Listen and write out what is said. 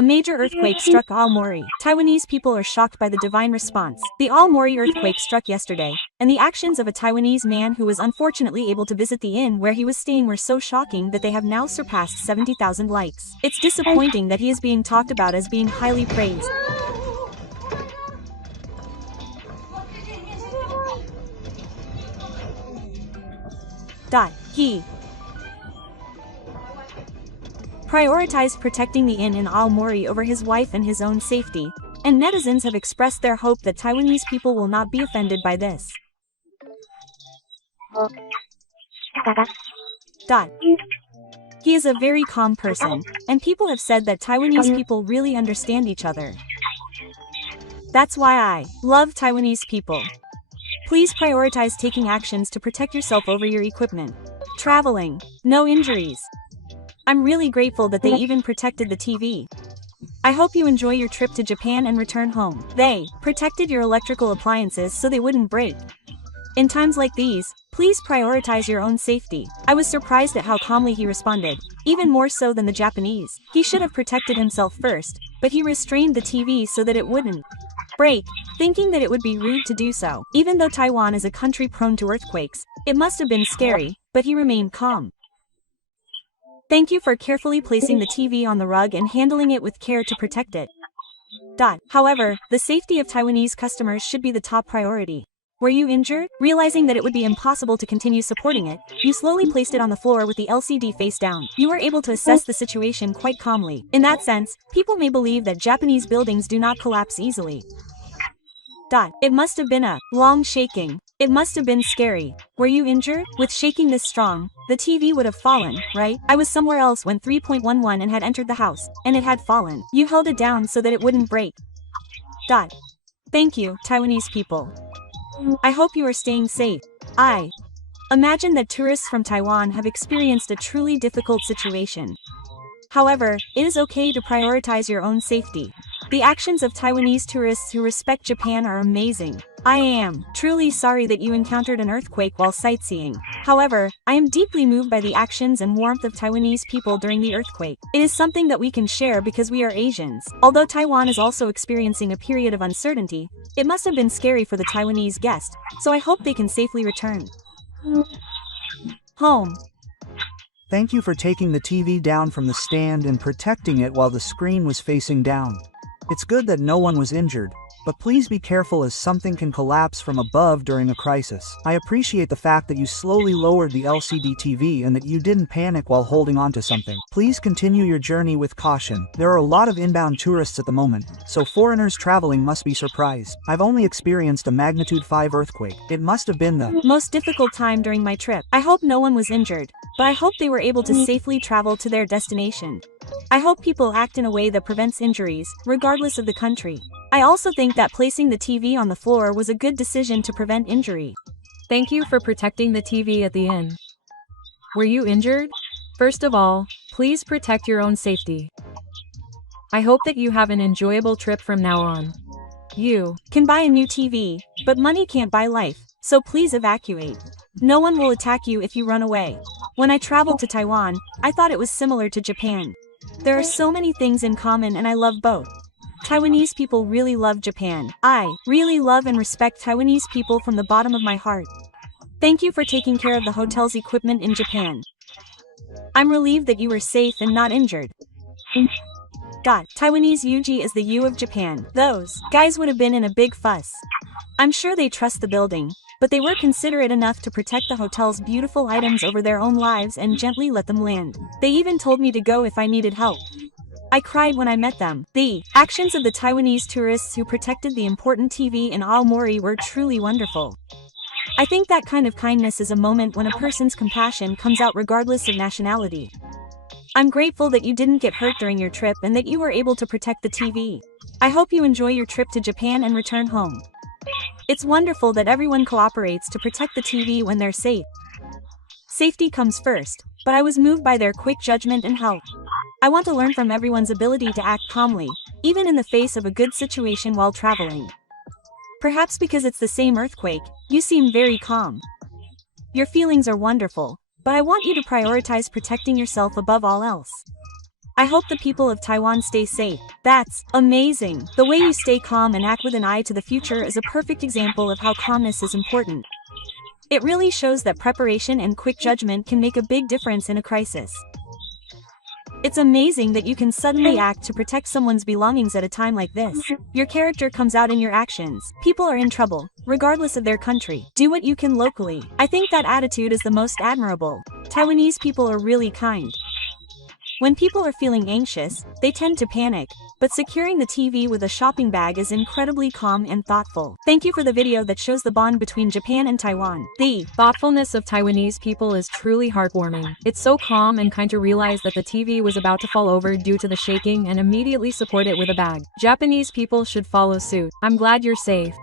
A major earthquake struck Aomori. Taiwanese people are shocked by the divine response. The Aomori earthquake struck yesterday, and the actions of a Taiwanese man who was unfortunately able to visit the inn where he was staying were so shocking that they have now surpassed 70,000 likes. It's disappointing that he is being talked about as being highly praised. He prioritized protecting the inn in Aomori over his wife and his own safety, and netizens have expressed their hope that Taiwanese people will not be offended by this. He is a very calm person, and people have said that Taiwanese people really understand each other. That's why I love Taiwanese people. Please prioritize taking actions to protect yourself over your equipment. Traveling. No injuries. I'm really grateful that they even protected the TV. I hope you enjoy your trip to Japan and return home. They protected your electrical appliances so they wouldn't break. In times like these, please prioritize your own safety. I was surprised at how calmly he responded, even more so than the Japanese. He should have protected himself first, but he restrained the TV so that it wouldn't break, thinking that it would be rude to do so. Even though Taiwan is a country prone to earthquakes, it must have been scary, but he remained calm. Thank you for carefully placing the TV on the rug and handling it with care to protect it. However, the safety of Taiwanese customers should be the top priority. Were you injured? Realizing that it would be impossible to continue supporting it, you slowly placed it on the floor with the LCD face down. You were able to assess the situation quite calmly. In that sense, people may believe that Japanese buildings do not collapse easily. It must have been a long shaking. It must have been scary. Were you injured? With shaking this strong, the TV would have fallen, right? I was somewhere else when 3.11 and had entered the house, and it had fallen. You held it down so that it wouldn't break. Thank you, Taiwanese people. I hope you are staying safe. I imagine that tourists from Taiwan have experienced a truly difficult situation. However, it is okay to prioritize your own safety. The actions of Taiwanese tourists who respect Japan are amazing. I am truly sorry that you encountered an earthquake while sightseeing. However, I am deeply moved by the actions and warmth of Taiwanese people during the earthquake. It is something that we can share because we are Asians. Although Taiwan is also experiencing a period of uncertainty, it must have been scary for the Taiwanese guest, so I hope they can safely return home. Thank you for taking the TV down from the stand and protecting it while the screen was facing down. It's good that no one was injured, but please be careful as something can collapse from above during a crisis. I appreciate the fact that you slowly lowered the LCD TV and that you didn't panic while holding onto something. Please continue your journey with caution. There are a lot of inbound tourists at the moment, so foreigners traveling must be surprised. I've only experienced a magnitude 5 earthquake. It must have been the most difficult time during my trip. I hope no one was injured, but I hope they were able to safely travel to their destination. I hope people act in a way that prevents injuries, regardless of the country. I also think that placing the TV on the floor was a good decision to prevent injury. Thank you for protecting the TV at the inn. Were you injured? First of all, please protect your own safety. I hope that you have an enjoyable trip from now on. You can buy a new TV, but money can't buy life, so please evacuate. No one will attack you if you run away. When I traveled to Taiwan, I thought it was similar to Japan. There are so many things in common and I love both. Taiwanese people really love Japan. I really love and respect Taiwanese people from the bottom of my heart. Thank you for taking care of the hotel's equipment in Japan. I'm relieved that you were safe and not injured. Taiwanese Yuji is the U of Japan. Those guys would have been in a big fuss. I'm sure they trust the building, but they were considerate enough to protect the hotel's beautiful items over their own lives and gently let them land. They even told me to go if I needed help. I cried when I met them. The actions of the Taiwanese tourists who protected the important TV in Aomori were truly wonderful. I think that kind of kindness is a moment when a person's compassion comes out regardless of nationality. I'm grateful that you didn't get hurt during your trip and that you were able to protect the TV. I hope you enjoy your trip to Japan and return home. It's wonderful that everyone cooperates to protect the TV when they're safe. Safety comes first, but I was moved by their quick judgment and help. I want to learn from everyone's ability to act calmly, even in the face of a good situation while traveling. Perhaps because it's the same earthquake, you seem very calm. Your feelings are wonderful, but I want you to prioritize protecting yourself above all else. I hope the people of Taiwan stay safe. That's amazing. The way you stay calm and act with an eye to the future is a perfect example of how calmness is important. It really shows that preparation and quick judgment can make a big difference in a crisis. It's amazing that you can suddenly act to protect someone's belongings at a time like this. Your character comes out in your actions. People are in trouble, regardless of their country. Do what you can locally. I think that attitude is the most admirable. Taiwanese people are really kind. When people are feeling anxious, they tend to panic, but securing the TV with a shopping bag is incredibly calm and thoughtful. Thank you for the video that shows the bond between Japan and Taiwan. The thoughtfulness of Taiwanese people is truly heartwarming. It's so calm and kind to realize that the TV was about to fall over due to the shaking and immediately support it with a bag. Japanese people should follow suit. I'm glad you're safe.